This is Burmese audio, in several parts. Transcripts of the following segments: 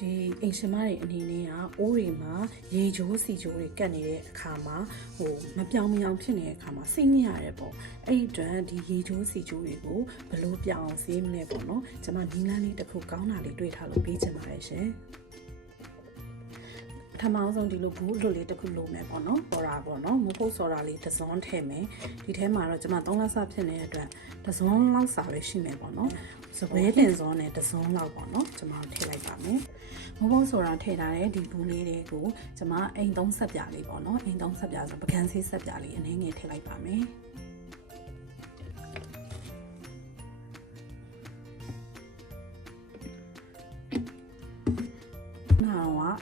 ဒီအိမ်ရှင်မတွေအနေနဲ့ကအိုးတွေမှာရေချိုးစီချိုးတွေကတ်နေတဲ့အခါမှာမပြောင်းမယောင်ဖြစ်နေတဲ့အခါမှာစိတ်ညစ်ရတယ်ပေါ့အဲ့ဒီအတွက်ဒီရေချိုးစီချိုးတွေကိုဘယ်လိုပြောင်းအောင်စေးမလဲပေါ့နော်ကျွန်မဒီလမ်းလေးတစ်ခုကောင်းတာလေးတွေ့ထားလို့ပေးချင်ပါတယ်ရှင်ပထမဆုံးဒီလိုဘူးလွတ်လေးတစ်ခုလိုမယ်ပေါ့နော်ဆော်ရာပေါ့နော်မဟုတ်ဆော်ရာလေးတစ်စုံထည့်မယ်ဒီထဲမှာတော့ကျွန်မ3လဆဖြစ်နေတဲ့အတွက်တစ်စုံလောက်စာပဲရှိမယ်ပေါ့နော်စပွဲတင်စောနဲ့တစ်စုံလောက်ပေါ့နော်ကျွန်မထည့်လိုက်ပါမယ်မဟုတ်ဆိုတာထည့်ထားတဲ့ဒီဘူးလေးတွေကိုကျွန်မအိမ်သုံးဆက်ပြလေးပေါ့နော်အိမ်သုံးဆက်ပြဆိုပကံဆေးဆက်ပြလေးအနည်းငယ်ထည့်လိုက်ပါမယ်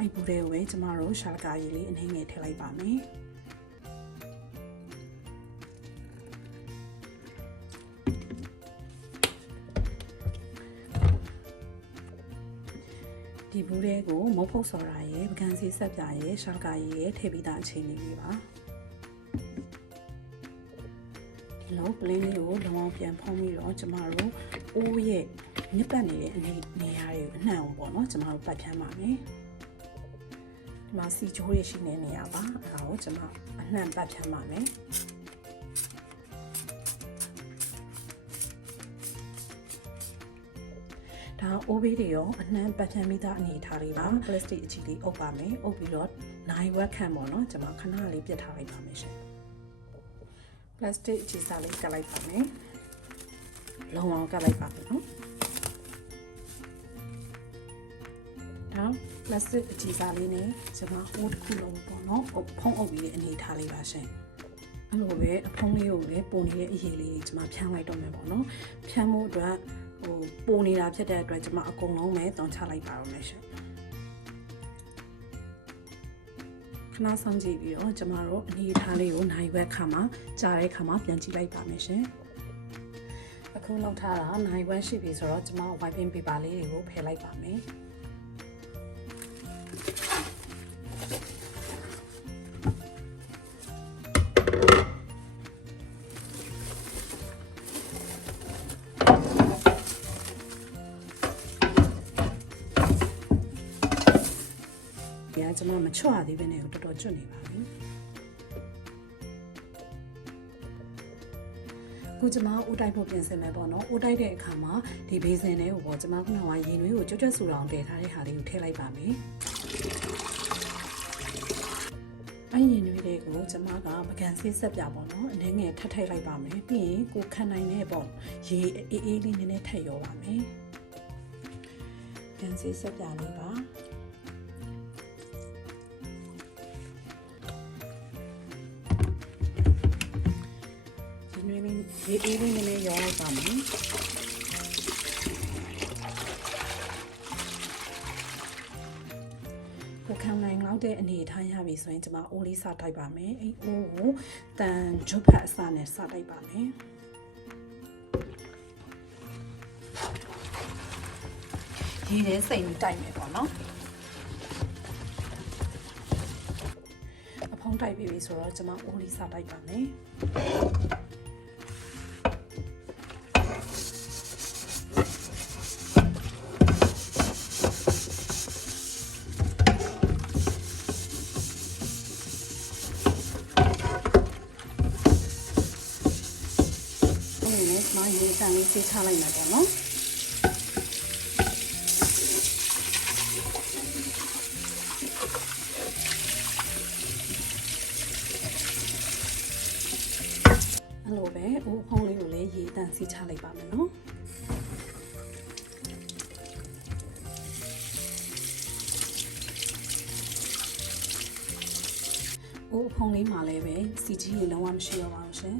အဲ့ဘူးတွေကိုပဲကျမတို့ရှာလကာရည်လေးအနည်းငယ်ထည့်လိုက်ပါမယ်ဒီဘူးတွေကိုမုတ်ဖုတ်စော်ရာရဲ့ပကံစီဆက်ပြရဲ့ရှာလကာရည်ရဲ့ထည့်ပြီးသားအချိန်လေးပါဒီလိုပလင်းလေးကိုလုံးဝပြန်ဖုံးပြီးတော့ကျမတို့အိုးရဲ့ညစ်ပတ်နေတဲ့နေရာတွေကိုအနှံ့အောင်ပေါ့နော်ကျမတို့ပတ်ဖြန်းပါမယ်ဒီမှာစီချိုးရရှိနေနေရပါအဲ့ဒါကိုကျွန်မအနှံ့ပတ်ဖြန်းပါမယ်ဒါအိုးဘေးတွေရောအနှံ့ပတ်ဖြန်းမိသားအနေထားလေးပါပလတ်စတစ်အချီလေးအုပ်ပါမယ်အုပ်ပြီးတော့နိုင်ဝက်ခန့်ပေါ့နော်ကျွန်မခဏလေးပြတ်ထားလိုက်ပါမယ်ရှင်ပလတ်စတစ်အချီစားလေးကပ်လိုက်ပါမယ်လုံအောင်ကပ်လိုက်ပါမယ်နော်ဒါplastic အကြီးစားလေးနဲ့ကျွန်မဟိုးတစ်ခုလုံးပေါ့နော်ဖုံးအုပ်ပြီးတဲ့အနေထားလေးပါရှင်အဲ့လိုပဲအဖုံးလေးကိုလည်းပုံနေတဲ့အရေးလေးကျွန်မဖြန်းလိုက်တော့မယ်ပေါ့နော်ဖြန်းမှုအတွက်ပုံနေတာဖြစ်တဲ့အတွက်ကျွန်မအကုန်လုံးပဲတောင်းချလိုက်ပါတော့မယ်ရှင်ခဏဆောင်ကြည့်ပြီးတော့ကျွန်မတို့အနေထားလေးကိုနိုင်ဝက်ခါမှာကြားတဲ့ခါမှာပြန်ကြည့်လိုက်ပါမယ်ရှင်အခုလောက်ထားတာနိုင်ဝက်ရှိပြီဆိုတော့ကျွန်မ wiping paper လေးတွေကိုဖယ်လိုက်ပါမယ်ကျွန်မမချွတ်ရသေးဘဲနဲ့တော်တော်ကျွတ်နေပါပြီခုကျွန်မအိုးတိုက်ဖို့ပြင်ဆင်မယ်ပေါ့နော်အိုးတိုက်တဲ့အခါမှာဒီဘေးစင်လေးကိုပေါ့ကျွန်မခုနကရေနွေးကိုကြွတ်ကြွတ်ဆူအောင်တည်ထားတဲ့ဟာလေးကိုထည့်လိုက်ပါမယ်အဲ့ရေနွေးလေးကိုကျွန်မကပကံဆေးဆက်ပြပေါ့နော်အနည်းငယ်ထပ်ထည့်လိုက်ပါမယ်ပြီးရင်ကိုခံနိုင်တဲ့ပေါ့ရေအေးအေးလေးနည်းနည်းထည့်ရောပါမယ်ပကံဆေးဆက်ပြလေးပါဒီအေးလေးနဲ့ရောလိုက်ပါမယ်ကိုခံနိုင်လောက်တဲ့အနေထားရပြီဆိုရင်ကျွန်မအိုးလေးစတိုက်ပါမယ်အဲ့အိုးကိုတန်ဂျုပ်ဖတ်အစနဲ့စတိုက်ပါမယ်ရေထဲစိတ်တိုက်မယ်ပေါ့နော်အဖုံးတိုက်ပြီဆိုတော့ကျွန်မအိုးလေးစတိုက်ပါမယ်ရေတန်လေးဆေးချလိုက်မှာပေါ့နော်အဲ့လိုပဲအိုးဖုံးလေးကိုလည်းရေတန်ဆေးချလိုက်ပါမယ်နော်အိုးဖုံးလေးမှာလည်းပဲစီကြီးရေလုံးဝမရှိတော့ပါဘူးရှင်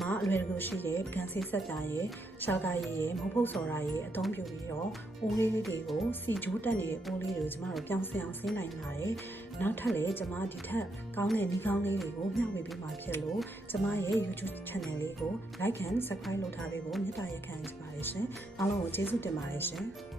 မှာအလွယ်တကူရှိတဲ့ပကံဆေးဆက်ပြားရဲ့ရှောက်ကားရဲ့မုတ်ဖုတ်စော်ရာရဲ့အသုံးပြုပြီးတော့အိုးလေးတွေကိုစီဂျိုးတက်နေတဲ့အိုးလေးတွေကိုကျမတို့ပြောင်းဆင်းအောင်ဆင်းနိုင်ပါတယ်။နောက်ထပ်လည်းကျမဒီထက်ကောင်းတဲ့နည်းကောင်းလေးတွေကိုမျှဝေပေးမှာဖြစ်လို့ကျမရဲ့ YouTube channel လေးကို like and subscribe လုပ်ထားပေးဖို့မေတ္တာရပ်ခံချင်ပါတယ်ရှင်။အားလုံးကိုကျေးဇူးတင်ပါတယ်ရှင်။